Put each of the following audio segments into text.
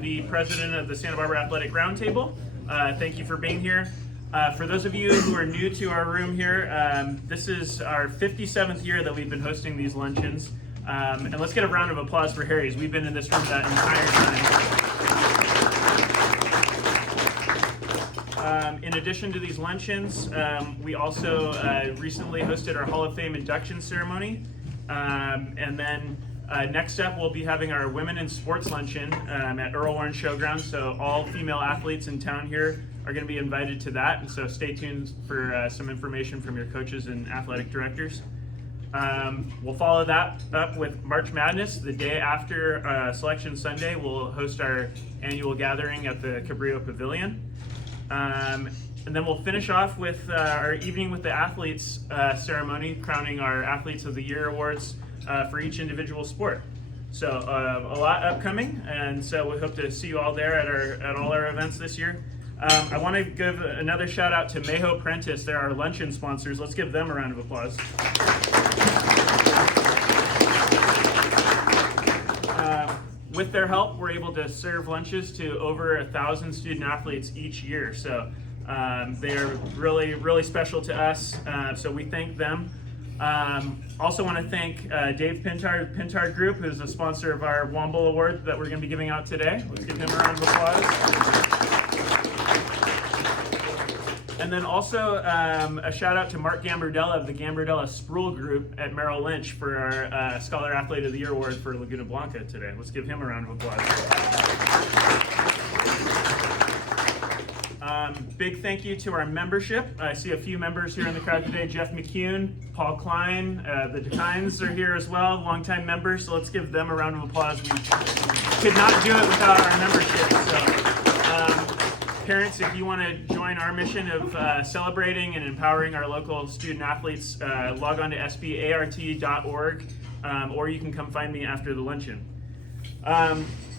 The president of the Santa Barbara Athletic Roundtable. Thank you for being here. For those of you who are new to our room here, this is our 57th year that we've been hosting these luncheons. And let's get a round of applause for Harry's. We've been in this room that entire time. In addition to these luncheons, we also recently hosted our Hall of Fame induction ceremony. And then next up, we'll be having our Women in Sports Luncheon at Earl Warren Showgrounds. So all female athletes in town here are going to be invited to that. And so stay tuned for some information from your coaches and athletic directors. We'll follow that up with March Madness. The day after Selection Sunday, we'll host our annual gathering at the Cabrillo Pavilion. And then we'll finish off with our Evening with the Athletes ceremony, crowning our Athletes of the Year awards for each individual sport. So a lot upcoming, and so we hope to see you all there at all our events this year. I want to give another shout out to Mayho Prentice. They're our luncheon sponsors. Let's give them a round of applause. With their help, we're able to serve lunches to over 1,000 student athletes each year. So they are really, really special to us. So we thank them. Also want to thank Dave Pintard Group, who's a sponsor of our Womble Award that we're going to be giving out today. Let's give him a round of applause. And then also a shout out to Mark Gambardella of the Gambardella Sproul Group at Merrill Lynch for our Scholar Athlete of the Year Award for Laguna Blanca today. Let's give him a round of applause. Big thank you to our membership. I see a few members here in the crowd today. Jeff McCune, Paul Klein, the DeKines are here as well, longtime members. So let's give them a round of applause. We could not do it without our membership. So, parents, if you want to join our mission of celebrating and empowering our local student athletes, log on to sbart.org, or you can come find me after the luncheon.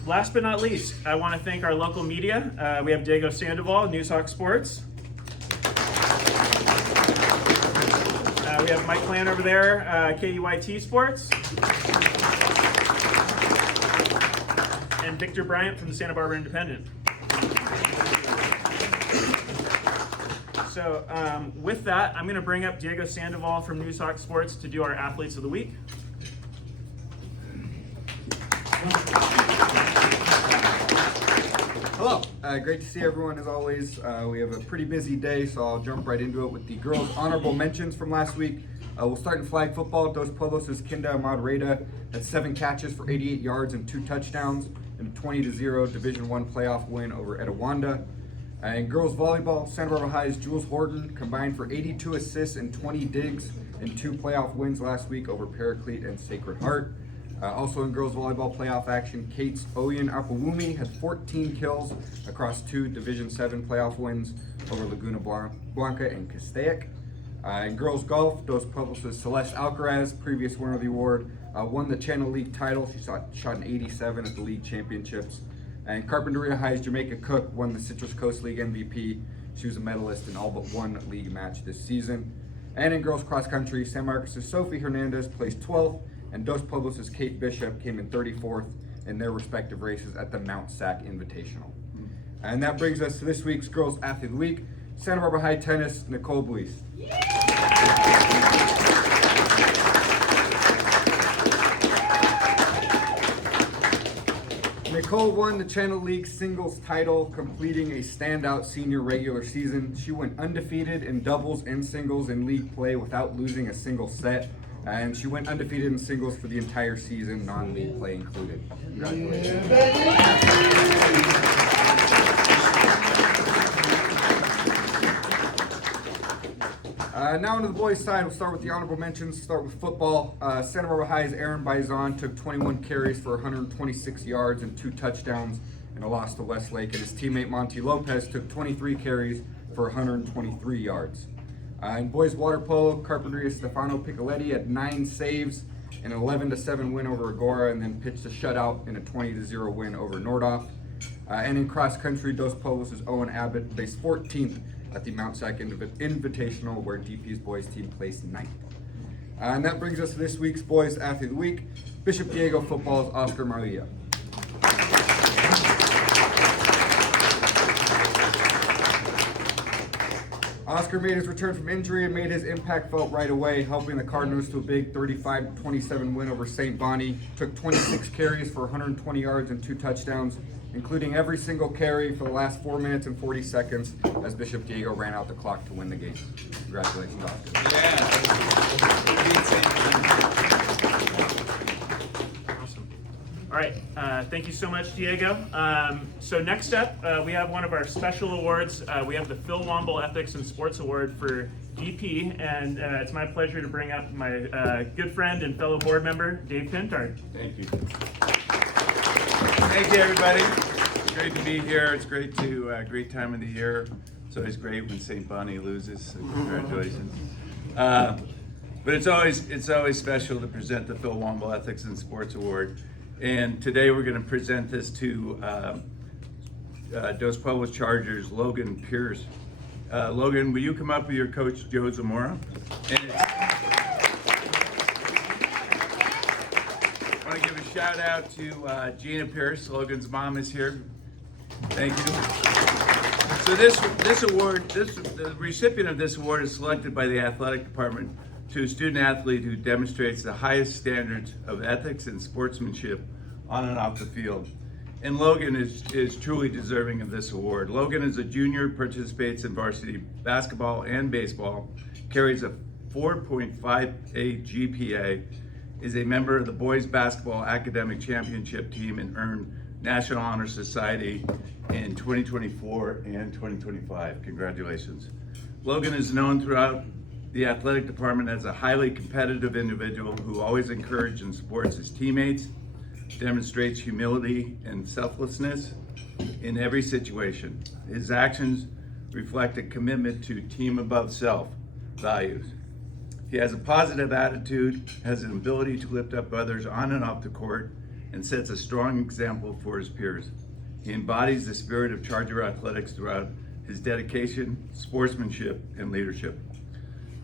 Last but not least, I want to thank our local media. We have Diego Sandoval, Newshawk Sports. We have Mike Plan over there, KUYT Sports. And Victor Bryant from the Santa Barbara Independent. So with that, I'm going to bring up Diego Sandoval from Newshawk Sports to do our Athletes of the Week. Hello, great to see everyone as always. We have a pretty busy day, so I'll jump right into it with the girls' honorable mentions from last week. We'll start in flag football. Dos Pueblos' Kinda Madreda had 7 catches for 88 yards and 2 touchdowns in a 20-0 Division I playoff win over Etowanda. In girls volleyball, Santa Barbara High's Jules Horton combined for 82 assists and 20 digs in 2 playoff wins last week over Paraclete and Sacred Heart. Also in girls volleyball playoff action, Kate's Oyen Apawumi had 14 kills across 2 Division VII playoff wins over Laguna, Blanca, and Castaic. In girls golf, Dos Pueblos' Celeste Alcaraz, previous winner of the award, won the Channel League title. She shot an 87 at the league championships. And Carpinteria High's Jamaica Cook won the Citrus Coast League MVP. She was a medalist in all but 1 league match this season. And in girls cross country, San Marcos' Sophie Hernandez placed 12th, and Dos Pueblos' Kate Bishop came in 34th in their respective races at the Mount Sac Invitational. And that brings us to this week's Girls Athlete of the Week, Santa Barbara High Tennis, Nicole Blees. Nicole won the Channel League singles title, completing a standout senior regular season. She went undefeated in doubles and singles in league play without losing a single set. And she went undefeated in singles for the entire season, non-league play included. Congratulations. Now onto the boys' side, we'll start with the honorable mentions. Start with football. Santa Barbara High's Aaron Bison took 21 carries for 126 yards and 2 touchdowns in a loss to Westlake, and his teammate Monty Lopez took 23 carries for 123 yards. In boys water polo, Carpinteria Stefano Piccoletti had 9 saves in an 11-7 win over Agora, and then pitched a shutout in a 20-0 win over Nordhoff. And in cross country, Dos Pueblos' Owen Abbott placed 14th at the Mount Sac Invitational, where DP's boys team placed 9th. And that brings us to this week's Boys Athlete of the Week, Bishop Diego Football's Oscar Maria. Oscar made his return from injury and made his impact felt right away, helping the Cardinals to a big 35-27 win over St. Bonnie. Took 26 carries for 120 yards and 2 touchdowns, including every single carry for the last 4 minutes and 40 seconds as Bishop Diego ran out the clock to win the game. Congratulations, Oscar. Awesome. All right, thank you so much, Diego. So next up, we have one of our special awards. We have the Phil Womble Ethics and Sports Award for DP, and it's my pleasure to bring up my good friend and fellow board member, Dave Pintard. Thank you. Thank you, everybody. It's great to be here. It's great great time of the year. It's always great when St. Bonnie loses, so congratulations. But it's always special to present the Phil Womble Ethics and Sports Award. And today we're going to present this to Dos Pueblos Chargers, Logan Pierce. Logan, will you come up with your coach, Joe Zamora? And I want to give a shout out to Gina Pierce. Logan's mom is here. Thank you. So this award, the recipient of this award is selected by the athletic department to a student athlete who demonstrates the highest standards of ethics and sportsmanship on and off the field. And Logan is truly deserving of this award. Logan is a junior, participates in varsity basketball and baseball, carries a 4.58 GPA, is a member of the boys basketball academic championship team, and earned National Honor Society in 2024 and 2025. Congratulations. Logan is known throughout the athletic department as a highly competitive individual who always encourages and supports his teammates, demonstrates humility and selflessness in every situation. His actions reflect a commitment to team above self values. He has a positive attitude, has an ability to lift up others on and off the court, and sets a strong example for his peers. He embodies the spirit of Charger athletics throughout his dedication, sportsmanship, and leadership.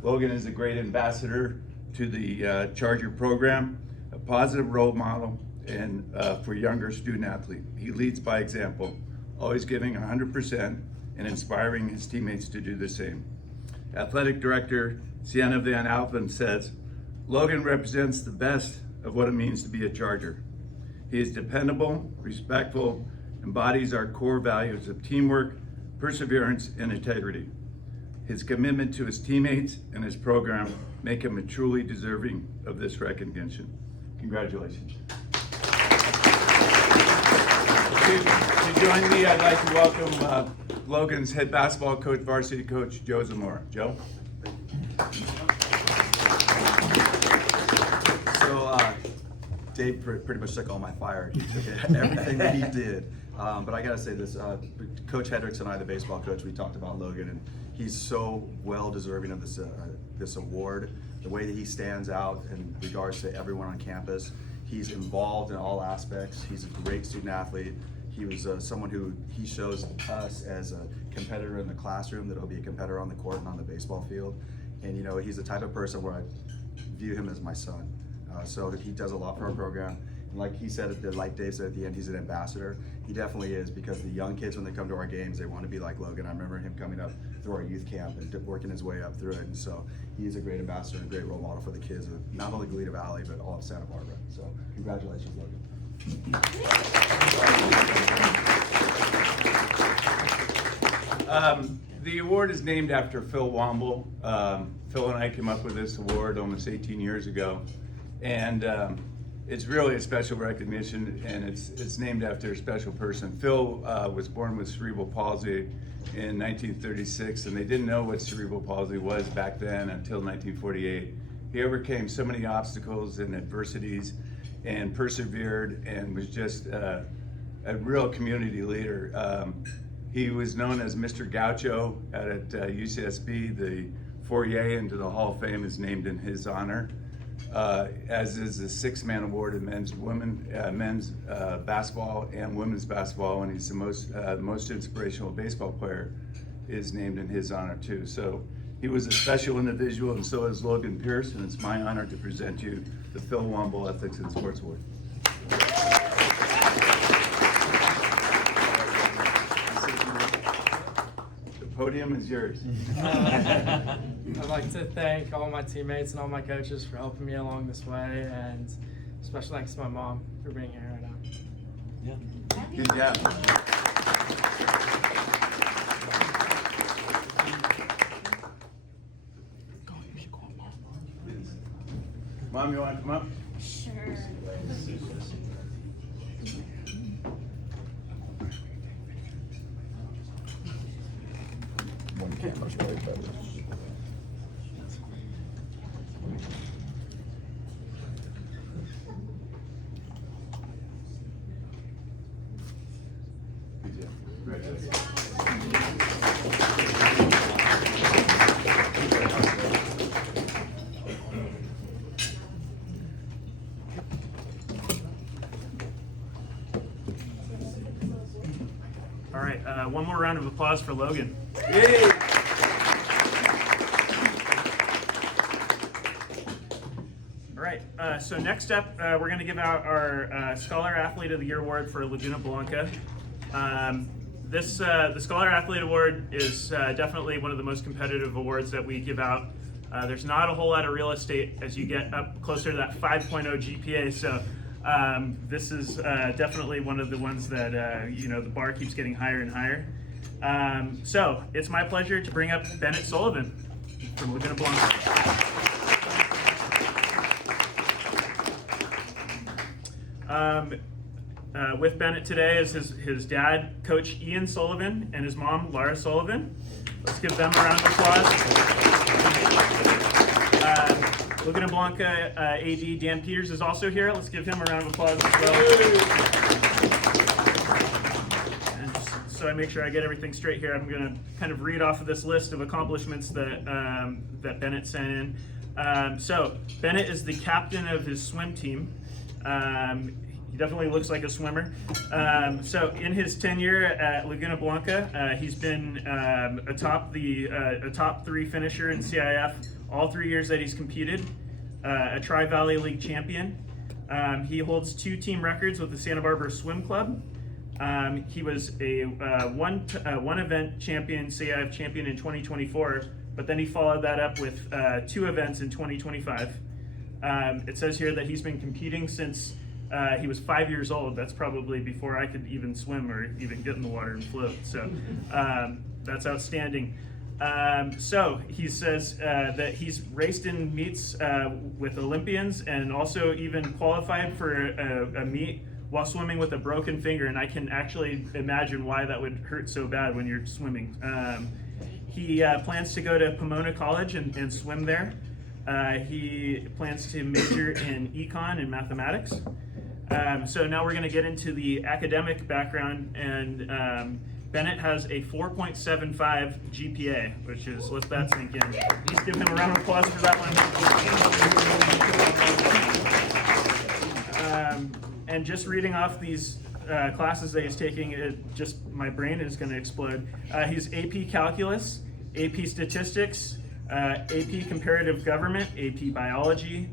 Logan is a great ambassador to the Charger program, a positive role model, and for younger student athletes. He leads by example, always giving 100% and inspiring his teammates to do the same. Athletic Director Sienna Van Alphen says, Logan represents the best of what it means to be a Charger. He is dependable, respectful, embodies our core values of teamwork, perseverance, and integrity. His commitment to his teammates and his program make him a truly deserving of this recognition. Congratulations. To join me, I'd like to welcome Logan's head basketball coach, varsity coach, Joe Zamora. Joe? So Dave pretty much took all my fire. He took everything that he did. But I gotta say this, Coach Hendricks and I, the baseball coach, we talked about Logan, and he's so well deserving of this award. The way that he stands out in regards to everyone on campus. He's involved in all aspects. He's a great student athlete. He was someone who he shows us as a competitor in the classroom that'll be a competitor on the court and on the baseball field. And you know, he's the type of person where I view him as my son. So he does a lot for our program. And like he said, like Dave said at the end, he's an ambassador. He definitely is, because the young kids, when they come to our games, they want to be like Logan. I remember him coming up through our youth camp and working his way up through it. And so he's a great ambassador and a great role model for the kids of not only Galena Valley, but all of Santa Barbara. So congratulations, Logan. The award is named after Phil Womble. Phil and I came up with this award almost 18 years ago. And it's really a special recognition, and it's named after a special person. Phil was born with cerebral palsy in 1936, and they didn't know what cerebral palsy was back then until 1948. He overcame so many obstacles and adversities and persevered, and was just a real community leader. He was known as Mr. Gaucho at UCSB. The foyer into the Hall of Fame is named in his honor. As is the six-man award in men's basketball and women's basketball, and he's the most inspirational baseball player is named in his honor too. So he was a special individual, and so is Logan Pierce, and it's my honor to present you the Phil Womble Ethics and Sports Award. podium is yours. I'd like to thank all my teammates and all my coaches for helping me along this way, and special thanks to my mom for being here right now. Good job. Mom, you want to come up? Sure. One camera's way better. Good job. Congratulations. All right, one more round of applause for Logan. Yay! All right, so next up, we're going to give out our Scholar Athlete of the Year award for Laguna Blanca. The Scholar Athlete Award is definitely one of the most competitive awards that we give out. There's not a whole lot of real estate as you get up closer to that 5.0 GPA, so this is definitely one of the ones that, the bar keeps getting higher and higher. So it's my pleasure to bring up Bennett Sullivan from Laguna Blanca. With Bennett today is his dad, Coach Ian Sullivan, and his mom, Laura Sullivan. Let's give them a round of applause. Laguna Blanca AD Dan Peters is also here. Let's give him a round of applause as well. And just so I make sure I get everything straight here, I'm going to kind of read off of this list of accomplishments that that Bennett sent in. So Bennett is the captain of his swim team. He definitely looks like a swimmer. So in his tenure at Laguna Blanca, he's been a top 3 finisher in CIF all 3 years that he's competed, a Tri-Valley League champion. He holds 2 team records with the Santa Barbara Swim Club. He was a one event champion, CIF champion in 2024, but then he followed that up with 2 events in 2025. It says here that he's been competing since he was 5 years old. That's probably before I could even swim or even get in the water and float. So that's outstanding. So he says that he's raced in meets with Olympians and also even qualified for a meet while swimming with a broken finger. And I can actually imagine why that would hurt so bad when you're swimming. He plans to go to Pomona College and swim there. He plans to major in econ and mathematics. So now we're going to get into the academic background, and Bennett has a 4.75 GPA, which is, let that sink in. Let's give him a round of applause for that one. And just reading off these classes that he's taking, my brain is going to explode. He's AP Calculus, AP Statistics, AP Comparative Government, AP Biology,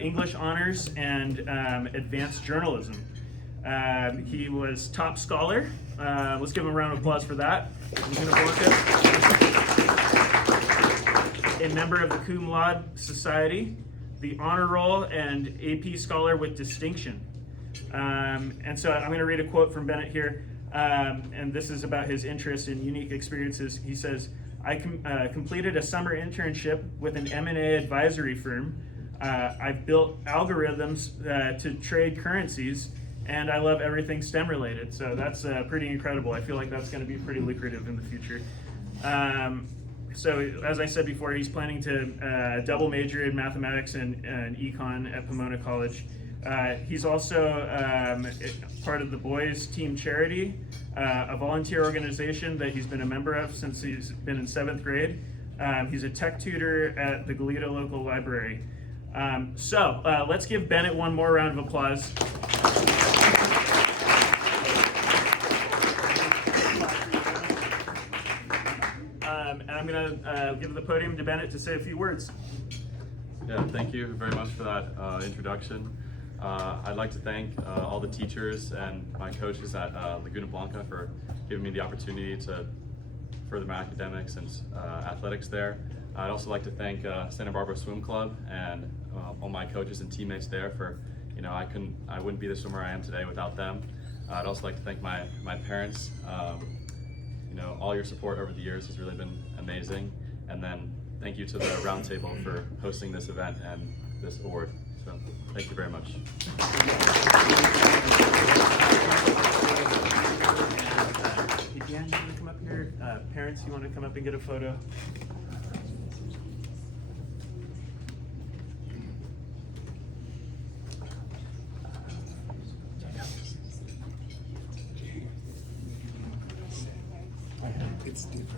English Honors, and Advanced Journalism. He was top scholar. Let's give him a round of applause for that. A member of the Cum Laude Society, the Honor Roll, and AP Scholar with Distinction. And so I'm going to read a quote from Bennett here, and this is about his interest in unique experiences. He says, I completed a summer internship with an M&A advisory firm. I've built algorithms to trade currencies, and I love everything STEM related. So that's pretty incredible. I feel like that's going to be pretty lucrative in the future. So as I said before, he's planning to double major in mathematics and econ at Pomona College. He's also part of the Boys Team Charity, a volunteer organization that he's been a member of since he's been in 7th grade. He's a tech tutor at the Goleta local library. So let's give Bennett one more round of applause. And I'm going to give the podium to Bennett to say a few words. Yeah, thank you very much for that introduction. I'd like to thank all the teachers and my coaches at Laguna Blanca for giving me the opportunity to further my academics and athletics there. I'd also like to thank Santa Barbara Swim Club and all my coaches and teammates there for, I wouldn't be the swimmer I am today without them. I'd also like to thank my parents. All your support over the years has really been amazing. And then thank you to the Roundtable for hosting this event and this award. So thank you very much. Hey, Dan, you want to come up here? Parents, you want to come up and get a photo? It's different.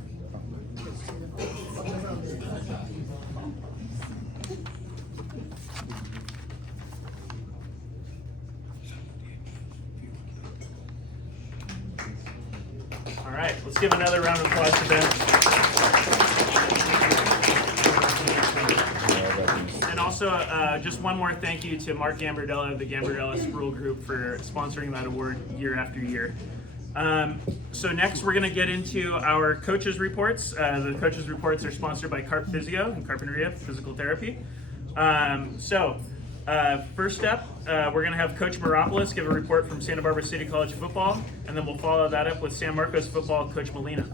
All right, let's give another round of applause to Ben. And also, just one more thank you to Mark Gambardella of the Gambardella Sproul Group for sponsoring that award year after year. So next we're going to get into our coaches reports. The coaches reports are sponsored by Carp Physio and Carpinteria Physical Therapy. First up, we're going to have Coach Maropoulos give a report from Santa Barbara City College football, and then we'll follow that up with San Marcos football Coach Molina.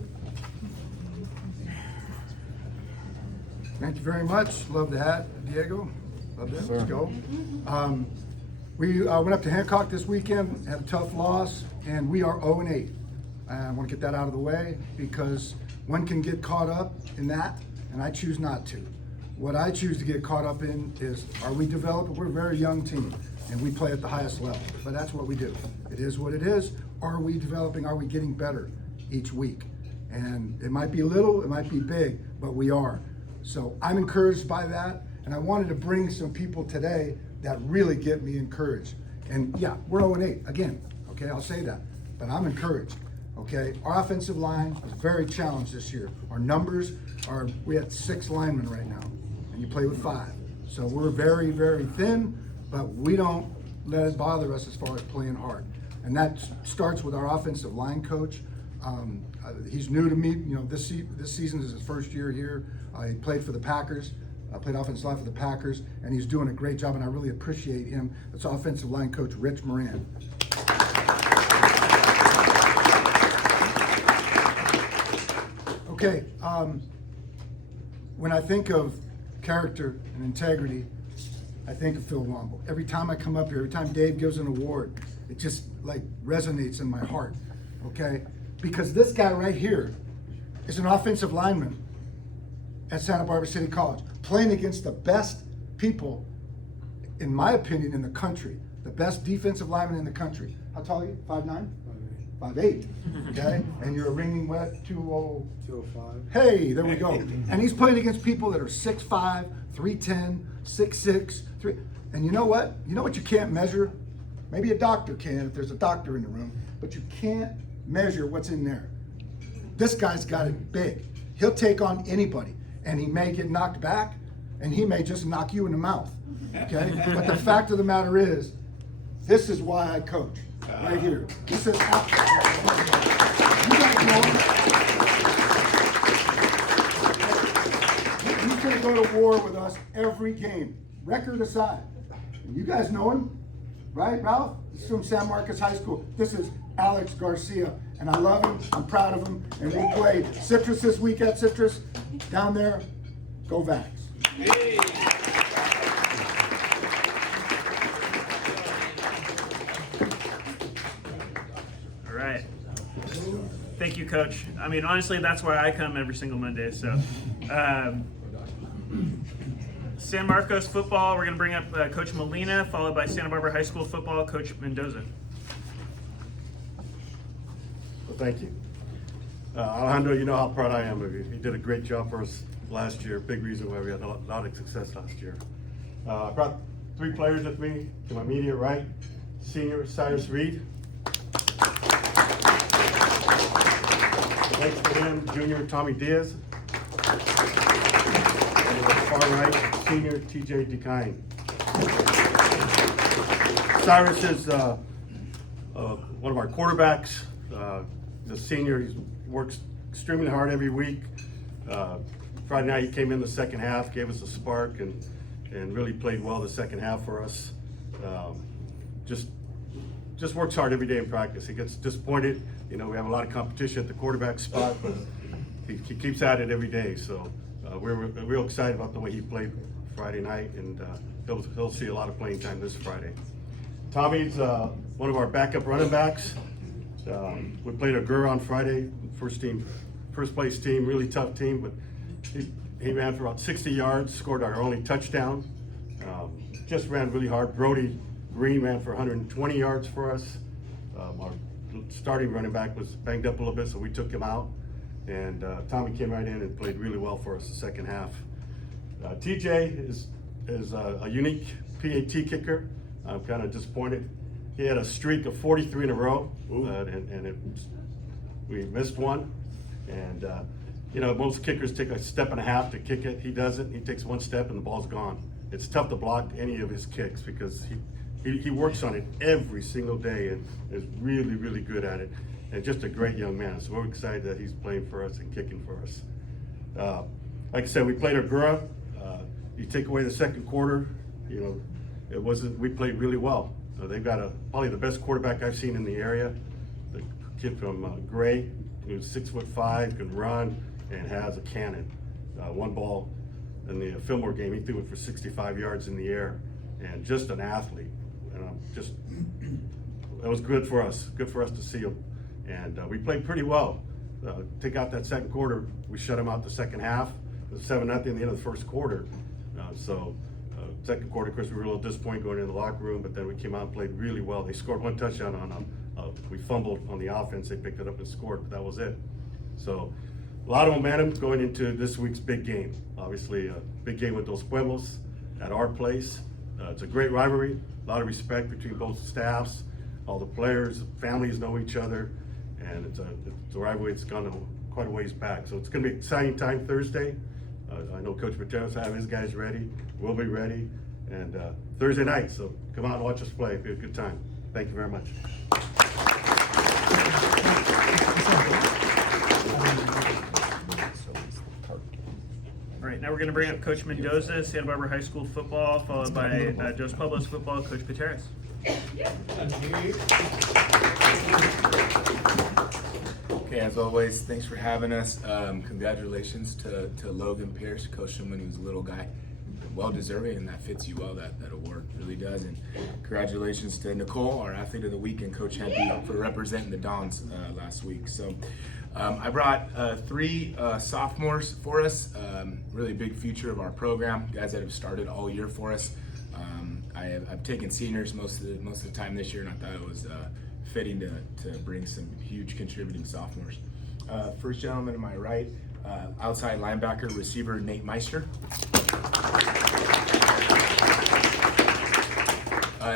Thank you very much. Love the hat, Diego. Love that. Let's go. We went up to Hancock this weekend, had a tough loss, and we are 0-8. I want to get that out of the way because one can get caught up in that, and I choose not to. What I choose to get caught up in is, are we developing? We're a very young team, and we play at the highest level, but that's what we do. It is what it is. Are we developing? Are we getting better each week? And it might be little, it might be big, but we are. So I'm encouraged by that, and I wanted to bring some people today that really get me encouraged. And yeah, we're 0-8 again, okay, I'll say that, but I'm encouraged, okay? Our offensive line is very challenged this year. Our numbers are, we have 6 linemen right now, and you play with 5. So we're very, very thin, but we don't let it bother us as far as playing hard. And that starts with our offensive line coach. He's new to me, this season is his first year here. He played for the Packers. Played offensive line for the Packers, and he's doing a great job, and I really appreciate him. That's offensive line coach Rich Moran. Okay, when I think of character and integrity, I think of Phil Womble. Every time I come up here, every time Dave gives an award, it just like resonates in my heart, okay? Because this guy right here is an offensive lineman at Santa Barbara City College, playing against the best people, in my opinion, in the country, the best defensive lineman in the country. How tall are you? 5'9"? 5'8", okay? And you're a ringing wet 205. Hey, there we go. And he's playing against people that are 6'5", 310, 6'6", 3. And you know what? You know what you can't measure? Maybe a doctor can if there's a doctor in the room, but you can't measure what's in there. This guy's got it big. He'll take on anybody, and he may get knocked back, and he may just knock you in the mouth, okay? But the fact of the matter is, this is why I coach, right here. This is, you guys know him. He's gonna go to war with us every game, record aside. And you guys know him, right, Ralph? He's from San Marcos High School. This is Alex Garcia, and I love him, I'm proud of him, and we played Citrus this week at Citrus. Down there, go Vax. Hey. All right. Thank you, Coach. I mean, honestly, that's why I come every single Monday. So, San Marcos football, we're going to bring up Coach Molina, followed by Santa Barbara High School football, Coach Mendoza. Well, thank you. Alejandro, you know how proud I am of you. You did a great job for us last year. Big reason why we had a lot of success last year. I brought 3 players with me. To my immediate right, senior Cyrus Reed. Next to him, junior Tommy Diaz. And to the far right, senior TJ DeKine. Cyrus is one of our quarterbacks. The senior, he works extremely hard every week. Friday night he came in the second half, gave us a spark, and really played well the second half for us. Just works hard every day in practice. He gets disappointed. You know, we have a lot of competition at the quarterback spot, but he keeps at it every day. So we're real excited about the way he played Friday night, and he'll see a lot of playing time this Friday. Tommy's one of our backup running backs. We played Agur on Friday, first place team, really tough team, but he ran for about 60 yards, scored our only touchdown. Just ran really hard. Brody Green ran for 120 yards for us. Our starting running back was banged up a little bit, so we took him out. And Tommy came right in and played really well for us the second half. TJ is a unique PAT kicker. I'm kind of disappointed. He had a streak of 43 in a row, we missed one. And you know, most kickers take a step and a half to kick it. He doesn't. He takes one step and the ball's gone. It's tough to block any of his kicks because he works on it every single day and is really, really good at it. And just a great young man. So we're excited that he's playing for us and kicking for us. Like I said, we played Agur. You take away the second quarter, you know, we played really well. They've got probably the best quarterback I've seen in the area. The kid from Gray, who's 6'5", can run and has a cannon. One ball in the Fillmore game, he threw it for 65 yards in the air, and just an athlete. And that was good for us to see him. And we played pretty well. Take out that second quarter, we shut him out the second half. It was 7-0 at the end of the first quarter. Second quarter, of course, we were a little disappointed going in the locker room, but then we came out and played really well. They scored one touchdown on we fumbled on the offense. They picked it up and scored, but that was it. So a lot of momentum going into this week's big game. Obviously, a big game with those Pueblos at our place. It's a great rivalry, a lot of respect between both staffs. All the players, families know each other, and it's a rivalry that's gone quite a ways back. So it's going to be an exciting time Thursday. I know Coach Pateros have his guys ready. We'll be ready. And Thursday night, so come out and watch us play. It'll be a good time. Thank you very much. All right, now we're going to bring up Coach Mendoza, Santa Barbara High School football, followed by Dos Pueblos football, Coach Pateros. Okay, as always, thanks for having us. Congratulations to Logan Pierce, coached him when he was a little guy. Well deserving, and that fits you well, that award really does. And congratulations to Nicole, our athlete of the week, and Coach Henry for representing the Dons last week. So I brought 3 sophomores for us, really big future of our program, guys that have started all year for us. I've taken seniors most of the time this year, and I thought it was fitting to bring some huge contributing sophomores. First gentleman to my right, outside linebacker, receiver Nate Meister.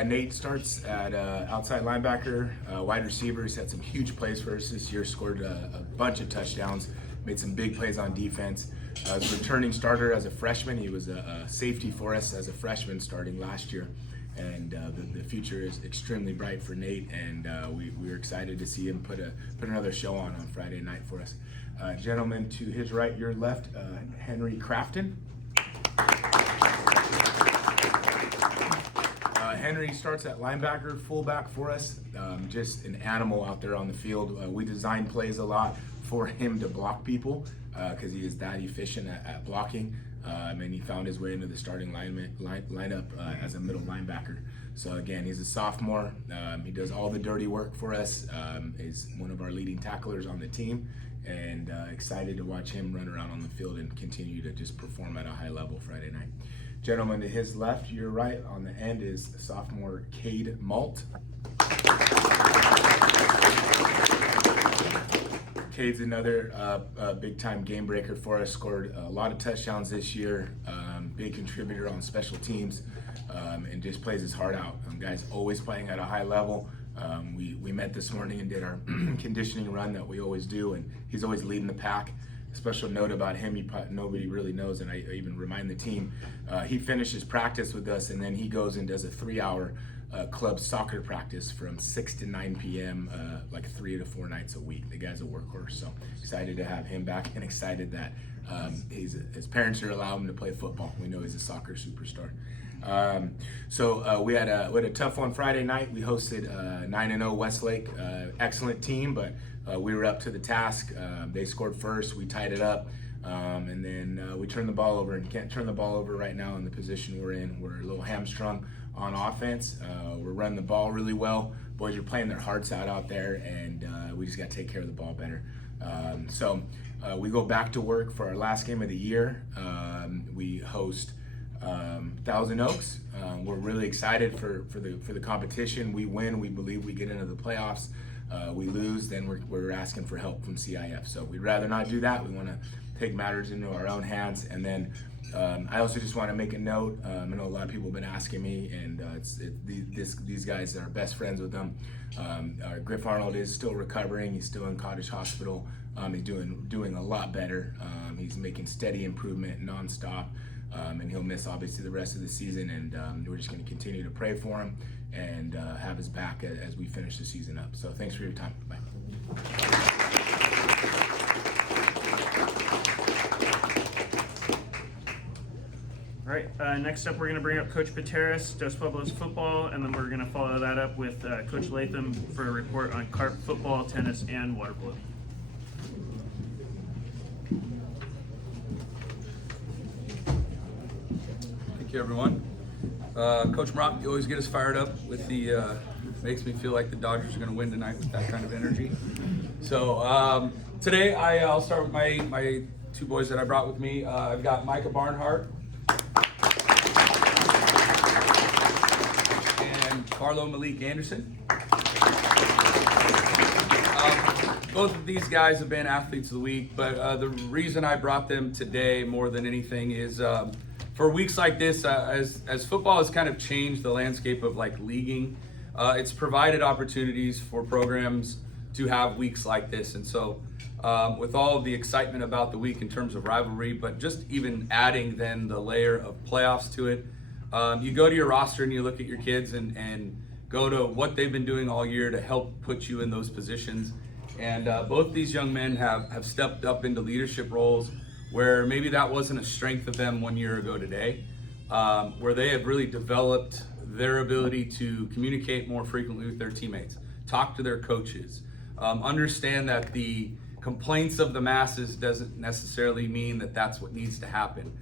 Nate starts at outside linebacker, wide receiver. He's had some huge plays for us this year, scored a bunch of touchdowns, made some big plays on defense. As a returning starter as a freshman, he was a safety for us as a freshman starting last year. And the future is extremely bright for Nate, and we're excited to see him put another show on Friday night for us. Gentleman to his right, your left, Henry Crafton. Henry starts at linebacker, fullback for us. Just an animal out there on the field. We design plays a lot for him to block people because he is that efficient at blocking. And he found his way into the starting lineup as a middle linebacker. So again, he's a sophomore. He does all the dirty work for us. He's one of our leading tacklers on the team, and excited to watch him run around on the field and continue to just perform at a high level Friday night. Gentleman to his left, your right, on the end is sophomore Cade Malt. Cade's another big-time game breaker for us, scored a lot of touchdowns this year, big contributor on special teams, and just plays his heart out. Guy's always playing at a high level. We met this morning and did our conditioning run that we always do, and he's always leading the pack. Special note about him, nobody really knows, and I even remind the team, he finishes practice with us, and then he goes and does a 3-hour club soccer practice from 6 to 9 p.m. Like 3 to 4 nights a week. The guy's a workhorse, so excited to have him back, and excited that his parents are allowing him to play football. We know he's a soccer superstar. So we had a tough one Friday night. We hosted 9-0 Westlake, excellent team, but we were up to the task. They scored first, we tied it up, and then we turned the ball over, and can't turn the ball over right now in the position we're in. We're a little hamstrung on offense. We're running the ball really well. Boys are playing their hearts out there, and we just got to take care of the ball better. So we go back to work for our last game of the year. We host Thousand Oaks. We're really excited for the competition. We win, we believe we get into the playoffs. We lose, then we're asking for help from CIF. So we'd rather not do that. We want to take matters into our own hands. And then I also just want to make a note. I know a lot of people have been asking me, and these guys are best friends with them. Griff Arnold is still recovering. He's still in Cottage Hospital. He's doing a lot better. He's making steady improvement nonstop. And he'll miss obviously the rest of the season, and we're just going to continue to pray for him and have his back as we finish the season up. So thanks for your time. Bye. All right, next up we're going to bring up Coach Pateras, Dos Pueblos football, and then we're going to follow that up with Coach Latham for a report on carp football, tennis, and water polo. Thank you, everyone. Coach Mrock, you always get us fired up with the, makes me feel like the Dodgers are going to win tonight with that kind of energy. So today I'll start with my two boys that I brought with me. I've got Micah Barnhart and Carlo Malik Anderson. Both of these guys have been athletes of the week, but the reason I brought them today more than anything is for weeks like this, as football has kind of changed the landscape of like leaguing, it's provided opportunities for programs to have weeks like this. And so with all of the excitement about the week in terms of rivalry, but just even adding then the layer of playoffs to it, you go to your roster and you look at your kids and go to what they've been doing all year to help put you in those positions. And both these young men have stepped up into leadership roles where maybe that wasn't a strength of them 1 year ago today, where they have really developed their ability to communicate more frequently with their teammates, talk to their coaches, understand that the complaints of the masses doesn't necessarily mean that that's what needs to happen.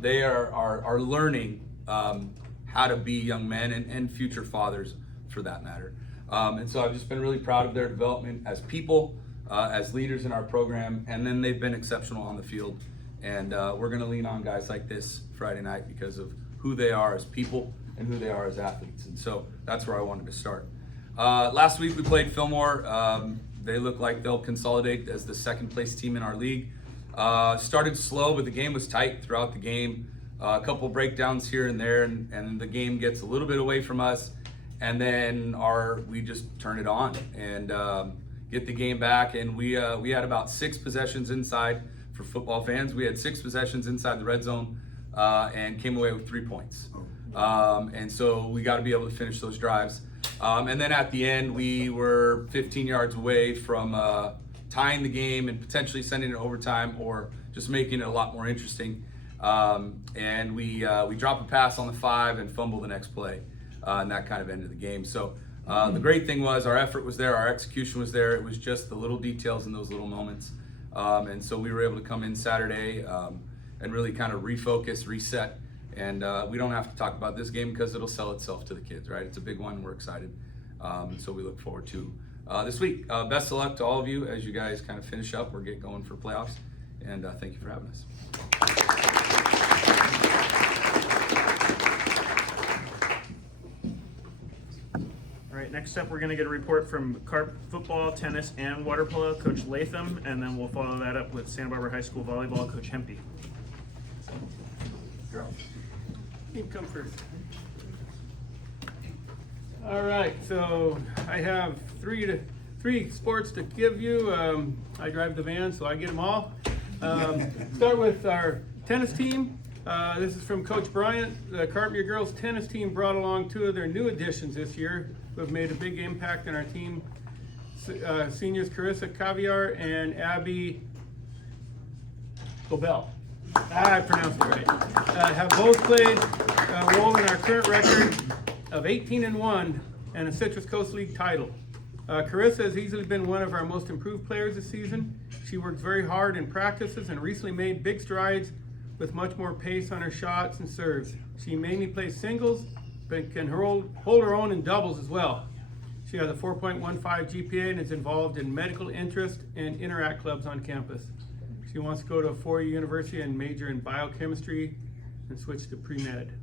They are learning how to be young men and future fathers for that matter. And so I've just been really proud of their development as people, as leaders in our program, and then they've been exceptional on the field. And we're going to lean on guys like this Friday night because of who they are as people and who they are as athletes. And so that's where I wanted to start. Last week we played Fillmore. They look like they'll consolidate as the second place team in our league. Started slow, but the game was tight throughout the game. A couple breakdowns here and there, and the game gets a little bit away from us. And then we just turn it on and get the game back. And we had about 6 possessions inside. For football fans, we had 6 possessions inside the red zone and came away with 3 points. And so we got to be able to finish those drives. And then at the end, we were 15 yards away from tying the game and potentially sending it overtime or just making it a lot more interesting. And we drop a pass on the 5 and fumble the next play. And that kind of ended the game. So the great thing was our effort was there, our execution was there. It was just the little details in those little moments. And so we were able to come in Saturday and really kind of refocus, reset. And we don't have to talk about this game because it'll sell itself to the kids, right? It's a big one. We're excited. And so we look forward to this week. Best of luck to all of you as you guys kind of finish up or get going for playoffs. And thank you for having us. All right, next up we're going to get a report from carp football, tennis, and water polo, Coach Latham, and then we'll follow that up with Santa Barbara High School volleyball, Coach Hempy. You come first. All right, so I have three sports to give you. I drive the van, so I get them all. Start with our tennis team. This is from Coach Bryant. The Carpenter girls tennis team brought along 2 of their new additions this year who have made a big impact on our team. Seniors Carissa Caviar and Abby Womble. I pronounced it right. Have both played a role in our current record of 18-1 and a Citrus Coast League title. Carissa has easily been one of our most improved players this season. She works very hard in practices and recently made big strides with much more pace on her shots and serves. She mainly plays singles, but can hold her own in doubles as well. She has a 4.15 GPA and is involved in medical interest and interact clubs on campus. She wants to go to a 4-year university and major in biochemistry and switch to pre-med.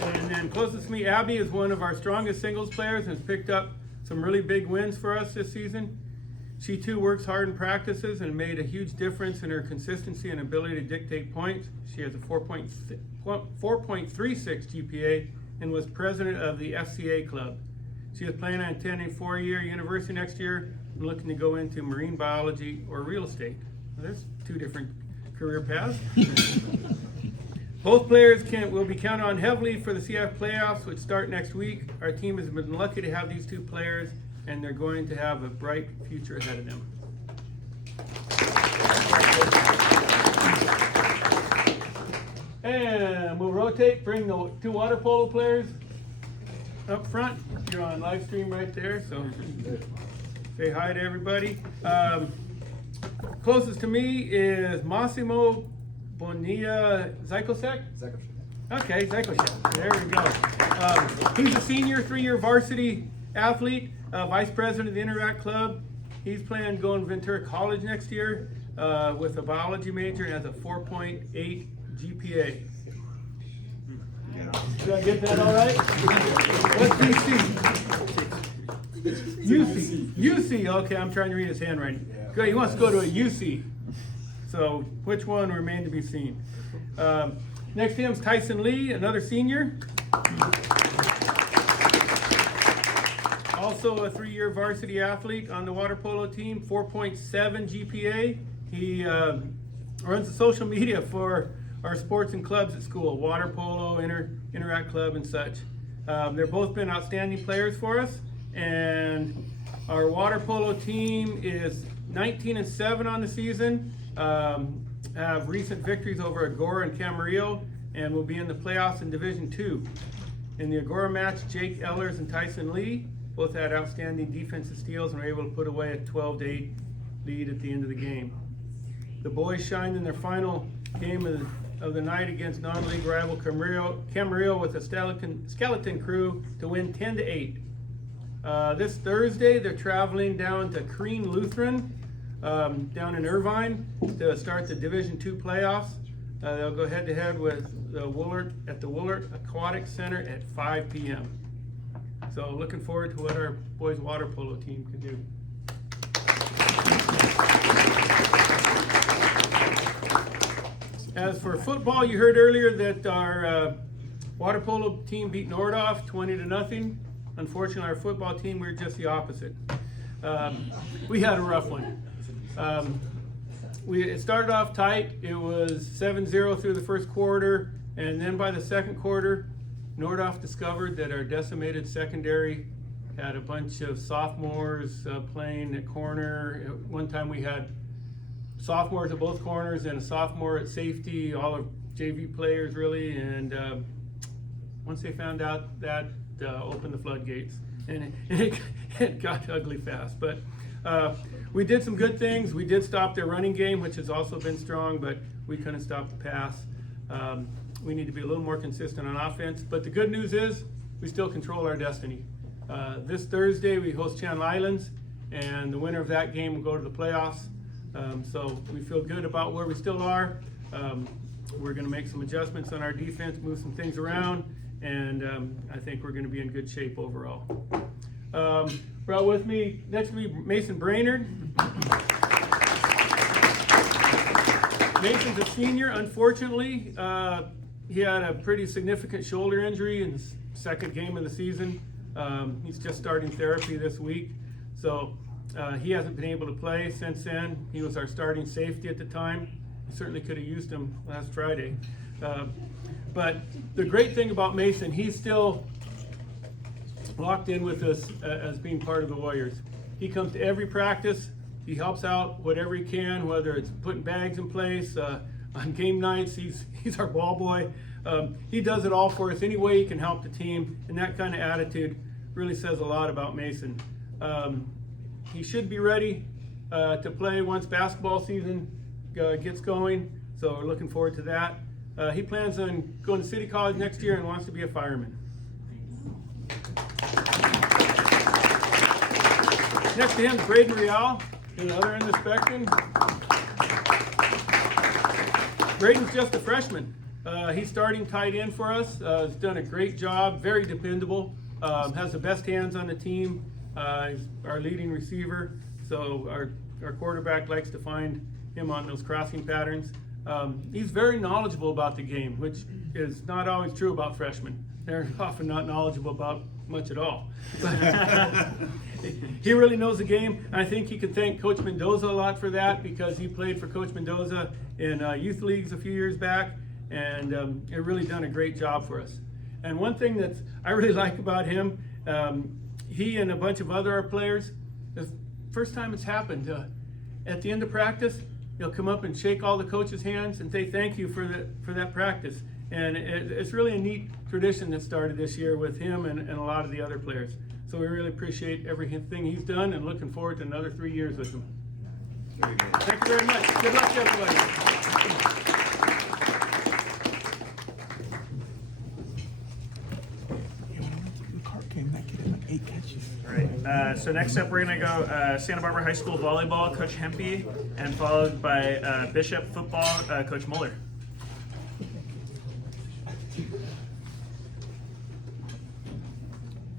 And then closest to me, Abby is one of our strongest singles players and has picked up some really big wins for us this season. She too works hard in practices and made a huge difference in her consistency and ability to dictate points. She has a 4.36 GPA and was president of the FCA club. She is planning on attending 4-year university next year and looking to go into marine biology or real estate. Well, there's 2 different career paths. Both players will be counted on heavily for the CF playoffs, which start next week. Our team has been lucky to have these 2 players, and they're going to have a bright future ahead of them. And we'll rotate, bring the 2 water polo players up front. You're on live stream right there, so say hi to everybody. Closest to me is Massimo Bonilla Zykosek? Okay, Zykosek. There we go. He's a senior, 3-year varsity athlete, vice president of the Interact Club. He's planning to go to Ventura College next year with a biology major and has a 4.8 GPA. Did I get that all right? What's BC? UC. Okay, I'm trying to read his handwriting. Good. He wants to go to a UC. So which one remains to be seen? Next to him is Tyson Lee, another senior. Also a 3-year varsity athlete on the water polo team, 4.7 GPA. He runs the social media for our sports and clubs at school, water polo, interact club and such. They've both been outstanding players for us, and our water polo team is 19-7 on the season. Have recent victories over Agora and Camarillo, and will be in the playoffs in Division 2. In the Agora match, Jake Ellers and Tyson Lee both had outstanding defensive steals and were able to put away a 12-8 lead at the end of the game. The boys shined in their final game of the night against non-league rival Camarillo with a skeleton crew to win 10-8. This Thursday, they're traveling down to Crean Lutheran down in Irvine to start the Division 2 playoffs. They'll go head-to-head with the Woolert Aquatic Center at 5 p.m. So looking forward to what our boys water polo team can do. As for football, you heard earlier that our water polo team beat Nordhoff 20-0. Unfortunately, our football team, we were just the opposite. We had a rough one. It started off tight. It was 7-0 through the first quarter, and then by the second quarter, Nordhoff discovered that our decimated secondary had a bunch of sophomores playing at corner. At one time we had sophomores at both corners and a sophomore at safety, all of JV players really, and once they found out that, opened the floodgates, and it got ugly fast. But we did some good things. We did stop their running game, which has also been strong, but we couldn't stop the pass. We need to be a little more consistent on offense, but the good news is we still control our destiny. This Thursday we host Channel Islands, and the winner of that game will go to the playoffs. So we feel good about where we still are. We're going to make some adjustments on our defense, move some things around, and I think we're going to be in good shape overall. Brought with me, next to me, Mason Brainerd. Mason's a senior. Unfortunately, he had a pretty significant shoulder injury in the second game of the season. He's just starting therapy this week. So He hasn't been able to play since then. He was our starting safety at the time. We certainly could have used him last Friday. But the great thing about Mason, he's still locked in with us as being part of the Warriors. He comes to every practice. He helps out whatever he can, whether it's putting bags in place. On game nights, he's our ball boy. He does it all for us any way he can help the team, and that kind of attitude really says a lot about Mason. He should be ready to play once basketball season gets going, so we're looking forward to that. He plans on going to City College next year and wants to be a fireman. Next to him is Braden Real, the other end of the spectrum. Braden's just a freshman. He's starting tight end for us. He's done a great job, very dependable, has the best hands on the team. He's our leading receiver, so our quarterback likes to find him on those crossing patterns. He's very knowledgeable about the game, which is not always true about freshmen. They're often not knowledgeable about much at all. He really knows the game. I think he can thank Coach Mendoza a lot for that, because he played for Coach Mendoza in youth leagues a few years back, and he really done a great job for us. And one thing that I really like about him, he and a bunch of other players, the first time it's happened, at the end of practice, he'll come up and shake all the coaches' hands and say thank you for that practice. And it's really a neat tradition that started this year with him and a lot of the other players. So we really appreciate everything he's done and looking forward to another 3 years with him. Thank you very much. Good luck to everybody. All right, so next up we're going to go Santa Barbara High School Volleyball, Coach Hempy, and followed by Bishop Football, Coach Muller.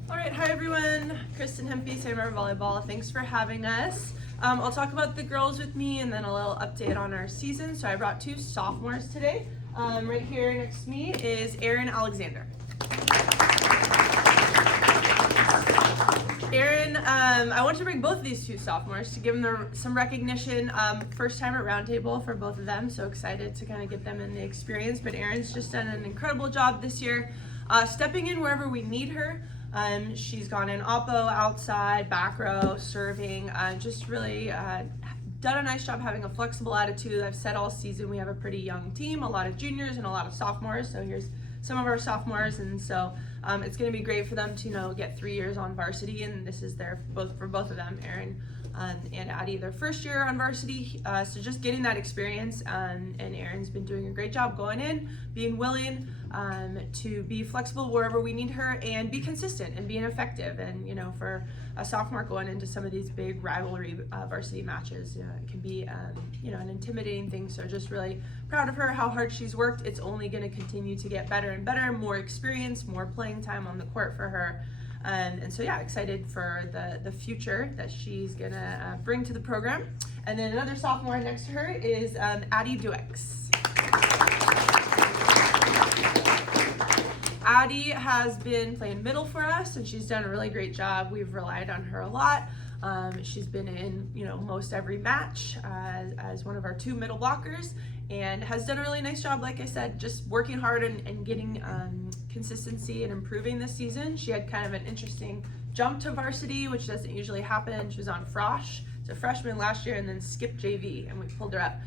All right, hi everyone. Kristen Hempy, Santa Barbara Volleyball. Thanks for having us. I'll talk about the girls with me and then a little update on our season. So I brought 2 sophomores today. Right here next to me is Erin Alexander. Erin, I want to bring both of these 2 sophomores to give them some recognition. First time at Roundtable for both of them, so excited to kind of get them in the experience. But Erin's just done an incredible job this year, stepping in wherever we need her. She's gone in oppo, outside, back row, serving, just really done a nice job having a flexible attitude. I've said all season we have a pretty young team, a lot of juniors and a lot of sophomores, so here's some of our sophomores, and so it's going to be great for them to get 3 years on varsity, and this is for both of them, Erin and Addie, their first year on varsity, so just getting that experience, and Erin's been doing a great job going in, being willing to be flexible wherever we need her, and be consistent and being effective. And for a sophomore going into some of these big rivalry varsity matches, it can be an intimidating thing. So just really proud of her, how hard she's worked. It's only going to continue to get better and better, more experience, more playing time on the court for her. And so yeah, excited for the future that she's gonna bring to the program. And then another sophomore next to her is Addie Duex. Addie has been playing middle for us, and she's done a really great job. We've relied on her a lot. She's been in most every match as one of our 2 middle blockers, and has done a really nice job, like I said, just working hard and getting consistency and improving this season. She had kind of an interesting jump to varsity, which doesn't usually happen. She was on Frosh, as a freshman last year, and then skipped JV, and we pulled her up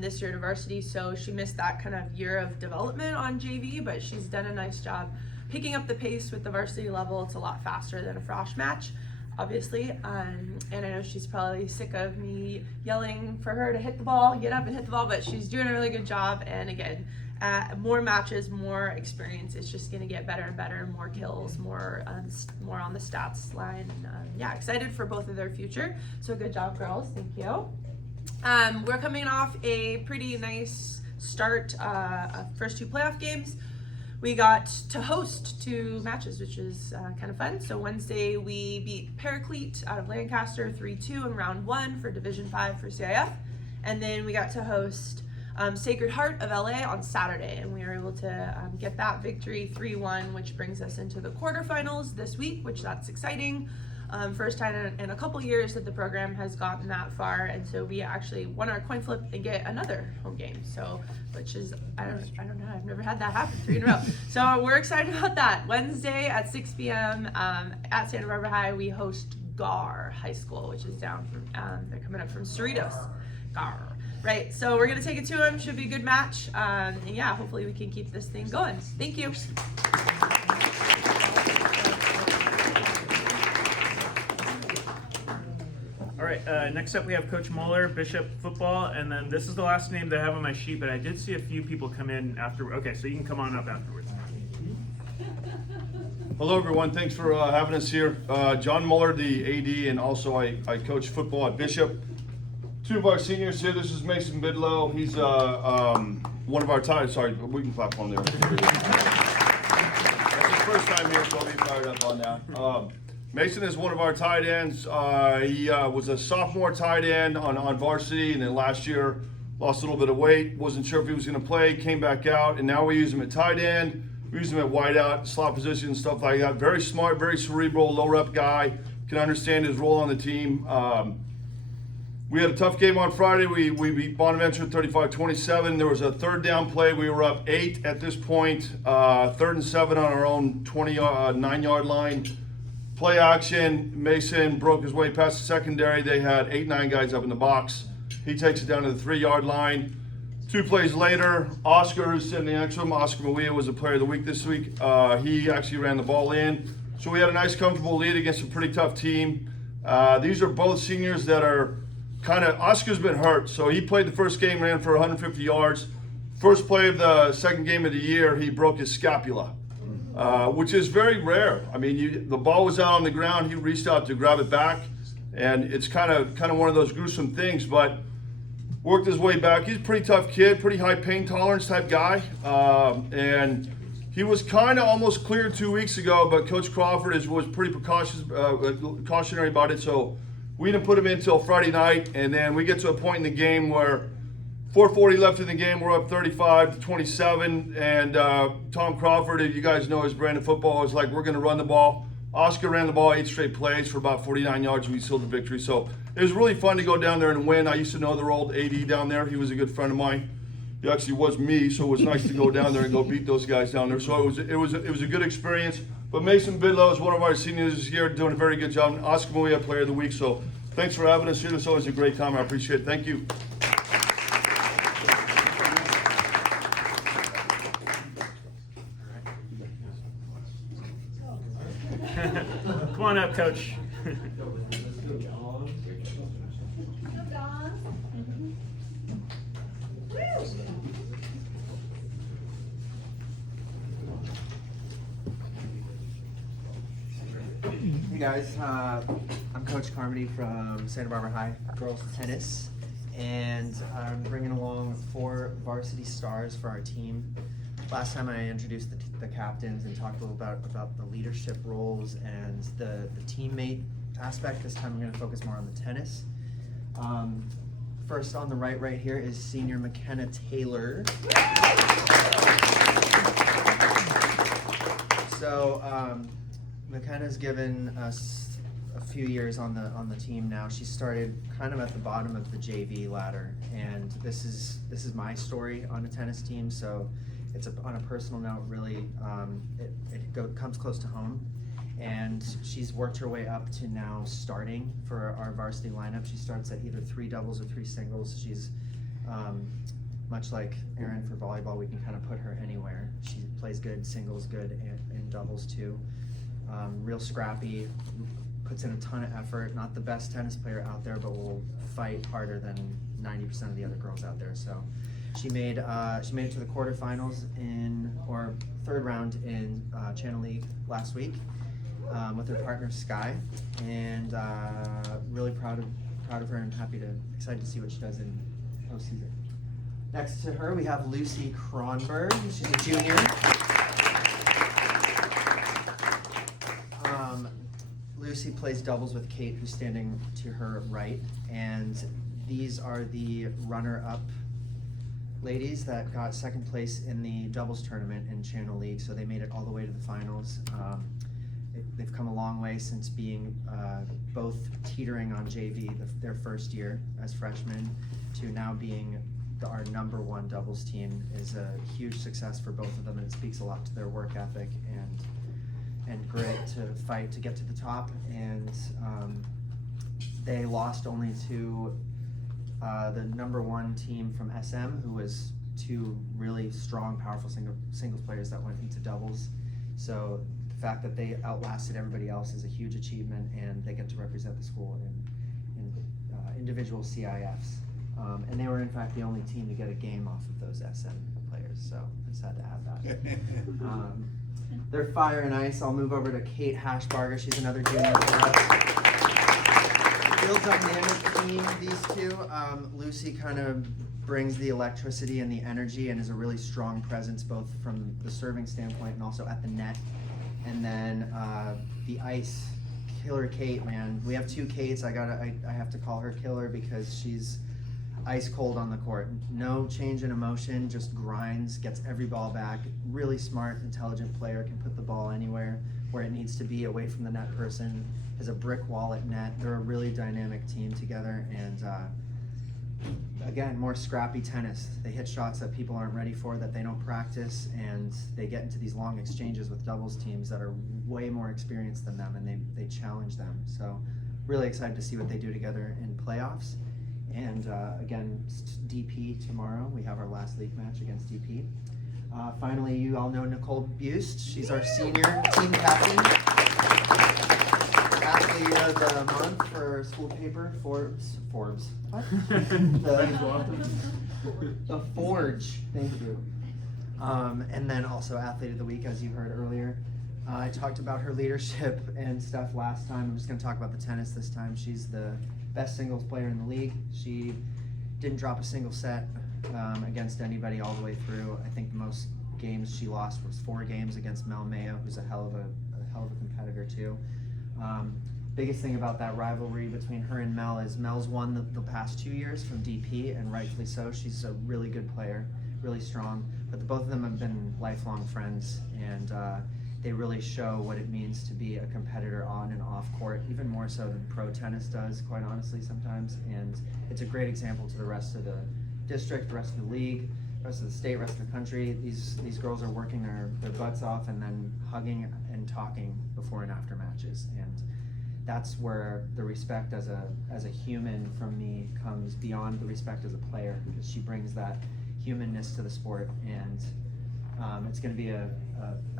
this year to varsity, so she missed that kind of year of development on JV, but she's done a nice job picking up the pace with the varsity level. It's a lot faster than a Frosh match, obviously, and I know she's probably sick of me yelling for her to hit the ball, get up and hit the ball, but she's doing a really good job. And again, more matches, more experience. It's just going to get better and better, more kills, more on the stats line. And yeah, excited for both of their future. So good job, girls. Thank you. We're coming off a pretty nice start of first 2 playoff games. We got to host 2 matches, which is kind of fun. So Wednesday we beat Paraclete out of Lancaster 3-2 in round 1 for Division 5 for CIF. And then we got to host Sacred Heart of LA on Saturday, and we were able to get that victory 3-1, which brings us into the quarterfinals this week, which that's exciting. First time in a couple years that the program has gotten that far, and so we actually won our coin flip and get another home game. So, which is I don't know, I've never had that happen 3 in a row. So we're excited about that. Wednesday at 6 p.m. At Santa Barbara High, we host Gar High School, which is down from they're coming up from Cerritos. Gar. Right, so we're gonna take it to them. Should be a good match, and yeah, hopefully we can keep this thing going. Thank you. All right, next up we have Coach Mueller, Bishop Football, and then this is the last name that I have on my sheet, but I did see a few people come in after. Okay, so you can come on up afterwards. Hello everyone, thanks for having us here. John Mueller, the AD, and also I coach football at Bishop. 2 of our seniors here, this is Mason Bidlow. He's one of our tight, sorry, we can clap on there. That's his first time here, so I'll be fired up on that. Mason is one of our tight ends. He was a sophomore tight end on varsity, and then last year lost a little bit of weight. Wasn't sure if he was going to play, came back out, and now we use him at tight end. We use him at wide out, slot position, stuff like that. Very smart, very cerebral, low rep guy. Can understand his role on the team. We had a tough game on Friday. We beat Bonaventure 35-27. There was a 3rd down play. We were up 8 at this point. 3rd and 7 on our own 29-yard line. Play action. Mason broke his way past the secondary. They had 8-9 guys up in the box. He takes it down to the 3-yard line. 2 plays later, Oscar, who's sitting next to him, Oscar Malia was the player of the week this week. He actually ran the ball in. So we had a nice, comfortable lead against a pretty tough team. These are both seniors that are Oscar's been hurt, so he played the first game, ran for 150 yards. First play of the second game of the year, he broke his scapula, which is very rare. I mean, the ball was out on the ground, he reached out to grab it back, and it's kind of one of those gruesome things, but worked his way back. He's a pretty tough kid, pretty high pain tolerance type guy, and he was kind of almost cleared 2 weeks ago, but Coach Crawford was pretty cautionary about it, so we didn't put him in until Friday night, and then we get to a point in the game where 4:40 left in the game, we're up 35-27, and Tom Crawford, if you guys know his brand of football, is like, we're going to run the ball. Oscar ran the ball 8 straight plays for about 49 yards, and we sealed the victory. So it was really fun to go down there and win. I used to know their old AD down there. He was a good friend of mine. He actually was me, so it was nice to go down there and go beat those guys down there. So it was a good experience. But Mason Bidlow is one of our seniors this year, doing a very good job. And Oscar Malia, player of the week. So thanks for having us here. It's always a great time. I appreciate it. Thank you. Come on up, Coach. Hey guys, I'm Coach Carmody from Santa Barbara High Girls Tennis, and I'm bringing along 4 varsity stars for our team. Last time I introduced the captains and talked a little about the leadership roles and the teammate aspect. This time we're going to focus more on the tennis. First on the right here is senior McKenna Taylor. So McKenna's given us a few years on the team now. She started kind of at the bottom of the JV ladder, and this is my story on a tennis team. So it's on a personal note, really. It comes close to home, and she's worked her way up to now starting for our varsity lineup. She starts at either 3 doubles or 3 singles. She's much like Erin for volleyball. We can kind of put her anywhere. She plays good singles, good and doubles too. Real scrappy, puts in a ton of effort. Not the best tennis player out there, but will fight harder than 90% of the other girls out there. So she made it to the quarterfinals or 3rd round in Channel League last week with her partner Sky, and really proud of her and excited to see what she does in postseason. Next to her we have Lucy Kronberg. She's a junior. Lucy plays doubles with Kate, who's standing to her right, and these are the runner-up ladies that got 2nd place in the doubles tournament in Channel League, so they made it all the way to the finals. they've come a long way since being both teetering on JV their first year as freshmen to now being our #1 doubles team is a huge success for both of them, and it speaks a lot to their work ethic and grit to fight to get to the top. And they lost only to the #1 team from SM, who was 2 really strong, powerful singles players that went into doubles. So the fact that they outlasted everybody else is a huge achievement, and they get to represent the school in individual CIFs. And they were in fact the only team to get a game off of those SM players, so I just had to add that. They're fire and ice. I'll move over to Kate Hashbarger. She's another junior for us. Real dynamic team, these two. Lucy kind of brings the electricity and the energy and is a really strong presence both from the serving standpoint and also at the net. And then the ice, Killer Kate, man. We have 2 Kates. I have to call her Killer because she's ice cold on the court. No change in emotion, just grinds, gets every ball back. Really smart, intelligent player, can put the ball anywhere where it needs to be, away from the net person. Has a brick wall at net. They're a really dynamic team together, and again, more scrappy tennis. They hit shots that people aren't ready for, that they don't practice, and they get into these long exchanges with doubles teams that are way more experienced than them, and they challenge them. So really excited to see what they do together in playoffs. And again, DP tomorrow. We have our last league match against DP. Finally, you all know Nicole Bust. She's our senior team captain. Athlete of the month for school paper, Forbes. What? the Forge. Thank you. And then also athlete of the week, as you heard earlier. I talked about her leadership and stuff last time. I'm just going to talk about the tennis this time. She's the best singles player in the league. She didn't drop a single set against anybody all the way through. I think the most games she lost was 4 games against Mel Mayo, who's a hell of a competitor too. Biggest thing about that rivalry between her and Mel is Mel's won the past 2 years from DP, and rightfully so. She's a really good player, really strong. But both of them have been lifelong friends, and they really show what it means to be a competitor on and off court, even more so than pro tennis does, quite honestly, sometimes. And it's a great example to the rest of the district, the rest of the league, the rest of the state, rest of the country. These girls are working their butts off and then hugging and talking before and after matches. And that's where the respect as a human from me comes beyond the respect as a player, because she brings that humanness to the sport. And it's going to be a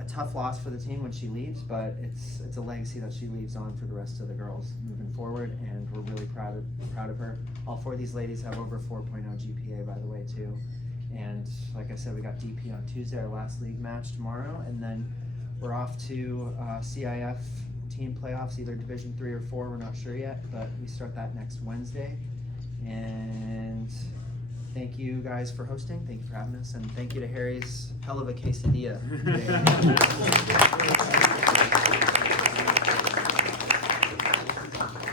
tough loss for the team when she leaves, but it's a legacy that she leaves on for the rest of the girls moving forward, and we're really proud of her. All 4 of these ladies have over 4.0 GPA, by the way, too. And like I said, we got DP on Tuesday, our last league match tomorrow, and then we're off to CIF team playoffs, either Division 3 or 4, we're not sure yet, but we start that next Wednesday. And thank you guys for hosting. Thank you for having us, and thank you to Harry's hell of a quesadilla.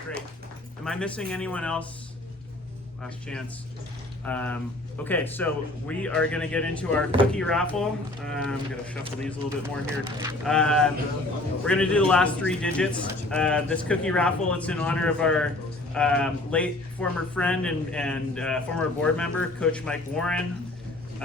Great. Am I missing anyone else? Last chance. Okay, so we are going to get into our cookie raffle. I'm going to shuffle these a little bit more here. We're going to do the last 3 digits. This cookie raffle, it's in honor of our late former friend and former board member, Coach Mike Warren.